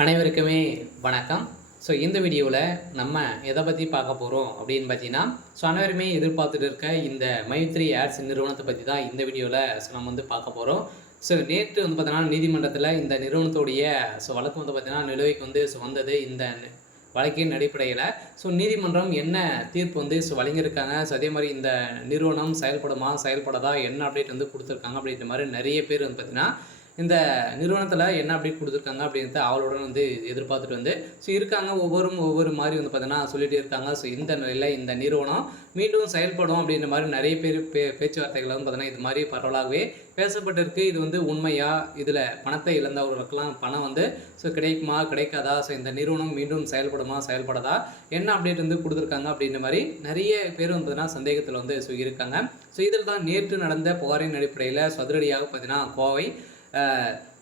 அனைவருக்குமே வணக்கம். இந்த வீடியோவில் நம்ம எதை பற்றி பார்க்க போகிறோம் அப்படின்னு பார்த்தீங்கன்னா, அனைவருமே எதிர்பார்த்துட்டு இருக்க இந்த மைத்ரி ஏட்ஸ் நிறுவனத்தை பற்றி தான் இந்த வீடியோவில் நம்ம வந்து பார்க்க போகிறோம். நேற்று வந்து பார்த்தீங்கன்னா நீதிமன்றத்தில் இந்த நிறுவனத்துடைய வழக்கு வந்து பார்த்தீங்கன்னா நிலுவைக்கு வந்து வந்தது. இந்த வழக்கின் அடிப்படையில் நீதிமன்றம் என்ன தீர்ப்பு வந்து வழங்கியிருக்காங்க. அதே மாதிரி இந்த நிறுவனம் செயல்படுமா செயல்படாதா என்ன அப்டேட் வந்து கொடுத்துருக்காங்க அப்படின்ற மாதிரி நிறைய பேர் வந்து பார்த்தீங்கன்னா இந்த நிறுவனத்தில் என்ன அப்டேட் கொடுத்துருக்காங்க அப்படின்றத அவளுடன் வந்து எதிர்பார்த்துட்டு வந்து இருக்காங்க. ஒவ்வொரு மாதிரி வந்து பார்த்தீங்கன்னா சொல்லிகிட்டே இருக்காங்க. இந்த நிலையில் இந்த நிறுவனம் மீண்டும் செயல்படும் அப்படின்ற மாதிரி நிறைய பேர் பேச்சுவார்த்தைகள் வந்து பார்த்தீங்கன்னா இது மாதிரி பரவலாகவே பேசப்பட்டிருக்கு. இது வந்து உண்மையா, இதில் பணத்தை இழந்தவர்களுக்கெல்லாம் பணம் வந்து கிடைக்குமா கிடைக்காதா, இந்த நிறுவனம் மீண்டும் செயல்படுமா செயல்படாதா என்ன அப்டேட் வந்து கொடுத்துருக்காங்க அப்படின்ற மாதிரி நிறைய பேர் வந்து பார்த்தீங்கன்னா சந்தேகத்தில் வந்து இருக்காங்க. இதில் தான் நேற்று நடந்த புகாரின் அடிப்படையில் சதுரடியாக பார்த்தீங்கன்னா கோவை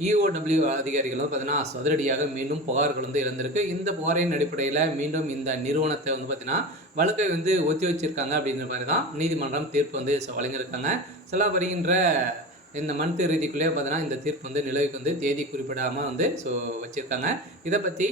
EOW அதிகாரிகளும் பார்த்தீங்கன்னா சதுரடியாக மீண்டும் புகார்கள் வந்து இழந்திருக்கு. இந்த புகாரின் அடிப்படையில் மீண்டும் இந்த நிறுவனத்தை வந்து பார்த்தீங்கன்னா வழக்கை வந்து ஒத்தி வச்சிருக்காங்க அப்படின்ற மாதிரி தான் நீதிமன்றம் தீர்ப்பு வந்து வழங்கியிருக்காங்க. வருகின்ற இந்த மந்த் இறுதிக்குள்ளே பார்த்தீங்கன்னா இந்த தீர்ப்பு வந்து நிலவுக்கு வந்து தேதி குறிப்பிடாமல் வந்து வச்சுருக்காங்க. இதை பற்றி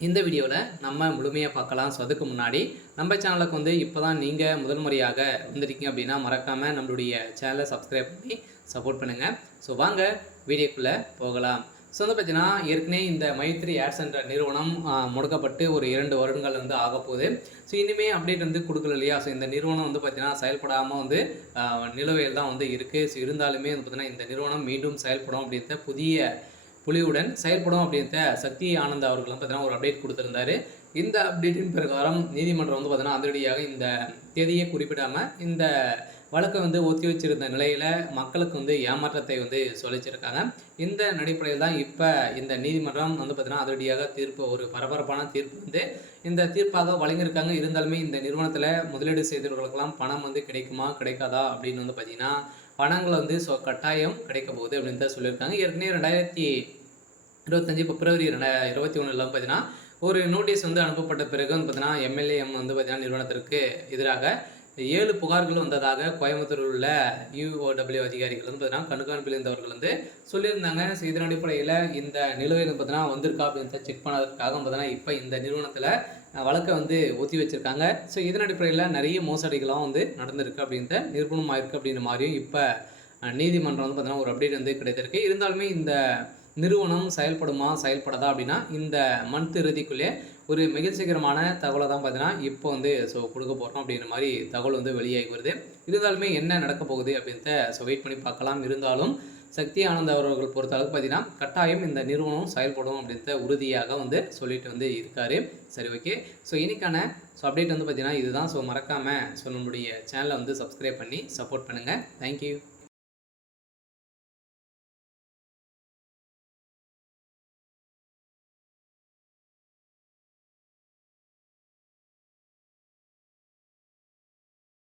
இந்த வீடியோவில் நம்ம முழுமையாக பார்க்கலாம். அதுக்கு முன்னாடி நம்ம சேனலுக்கு வந்து இப்போ தான் நீங்கள் முதல் முறையாக வந்திருக்கீங்க அப்படின்னா மறக்காமல் நம்மளுடைய சேனலை சப்ஸ்கிரைப் பண்ணி சப்போர்ட் பண்ணுங்கள். வாங்க வீடியோக்குள்ளே போகலாம். வந்து பார்த்தீங்கன்னா ஏற்கனவே இந்த மைத்ரி ஏட்ஸ் என்ற நிறுவனம் முடக்கப்பட்டு ஒரு 2 வருடங்கள் வந்து ஆக போகுது. இனிமேல் அப்டேட் வந்து கொடுக்கல இல்லையா. இந்த நிறுவனம் வந்து பார்த்தீங்கன்னா செயல்படாமல் வந்து நிலுவையில் தான் வந்து இருக்குது. இருந்தாலுமே வந்து பார்த்தீங்கன்னா இந்த நிறுவனம் மீண்டும் செயல்படும் அப்படின்ற புதிய புலியுடன் செயல்படும் அப்படின்ற சக்தி ஆனந்த் அவர்கள் பார்த்தீங்கன்னா ஒரு அப்டேட் கொடுத்துருந்தாரு. இந்த அப்டேட்டின் பிரகாரம் நீதிமன்றம் வந்து பார்த்தீங்கன்னா அதிரடியாக இந்த தேதியை குறிப்பிடாமல் இந்த வழக்கை வந்து ஒத்தி வச்சிருந்த நிலையில் மக்களுக்கு வந்து ஏமாற்றத்தை வந்து சொல்லிச்சிருக்காங்க. இந்த அடிப்படையில் தான் இப்போ இந்த நீதிமன்றம் வந்து பார்த்தீங்கன்னா அதிரடியாக தீர்ப்பு, ஒரு பரபரப்பான தீர்ப்பு வந்து இந்த தீர்ப்பாக வழங்கியிருக்காங்க. இருந்தாலுமே இந்த நிறுவனத்தில் முதலீடு செய்தவர்களுக்கெல்லாம் பணம் வந்து கிடைக்குமா கிடைக்காதா அப்படின்னு வந்து பார்த்தீங்கன்னா பணங்கள் வந்து கட்டாயம் கிடைக்க போகுது அப்படின்னு தான் சொல்லியிருக்காங்க. ஏற்கனவே 2025 பிப்ரவரி 2021 பார்த்தீங்கன்னா ஒரு நோட்டீஸ் வந்து அனுப்பப்பட்ட பிறகு வந்து பார்த்தீங்கன்னா MLAM வந்து பார்த்தீங்கன்னா நிறுவனத்திற்கு எதிராக 7 புகார்கள் வந்ததாக கோயம்புத்தூரில் உள்ள EOW அதிகாரிகள் வந்து பார்த்தீங்கன்னா கண்காணிப்பில் இருந்தவர்கள் வந்து சொல்லியிருந்தாங்க. இதன் அடிப்படையில் இந்த நிலுவையில் பார்த்தீங்கன்னா வந்திருக்கா அப்படின்னு செக் பண்ணதுக்காக பார்த்தீங்கன்னா இப்போ இந்த நிறுவனத்தில் வழக்கை வந்து ஒத்தி வச்சுருக்காங்க. இதன் அடிப்படையில் நிறைய மோசடிகளாக வந்து நடந்திருக்கு அப்படின்ற நிரூபணம் ஆயிருக்கு அப்படின்ற மாதிரியும் இப்போ நீதிமன்றம் வந்து பார்த்தீங்கன்னா ஒரு அப்டேட் வந்து கிடைத்திருக்கு. இருந்தாலுமே இந்த நிறுவனம் செயல்படுமா செயல்படாதா அப்படின்னா இந்த மந்த் இறுதிக்குள்ளே ஒரு மகிழ்ச்சிகரமான தகவலை தான் பார்த்தீங்கன்னா இப்போ வந்து கொடுக்க போகிறோம் அப்படின்ற மாதிரி தகவல் வந்து வெளியாகி வருது. இருந்தாலுமே என்ன நடக்க போகுது அப்படின்றத வெயிட் பண்ணி பார்க்கலாம். இருந்தாலும் சக்தி ஆனந்த் அவர்கள் பொறுத்தளவுக்கு பார்த்தீங்கன்னா கட்டாயம் இந்த நிறுவனம் செயல்படும் அப்படின்ற உறுதியாக வந்து சொல்லிட்டு வந்து இருக்காரு. சரி, ஓகே. இன்னைக்கான அப்டேட் வந்து பார்த்தீங்கன்னா இதுதான். மறக்காமல் நம்மளுடைய சேனலை வந்து சப்ஸ்கிரைப் பண்ணி சப்போர்ட் பண்ணுங்கள். தேங்க்யூ.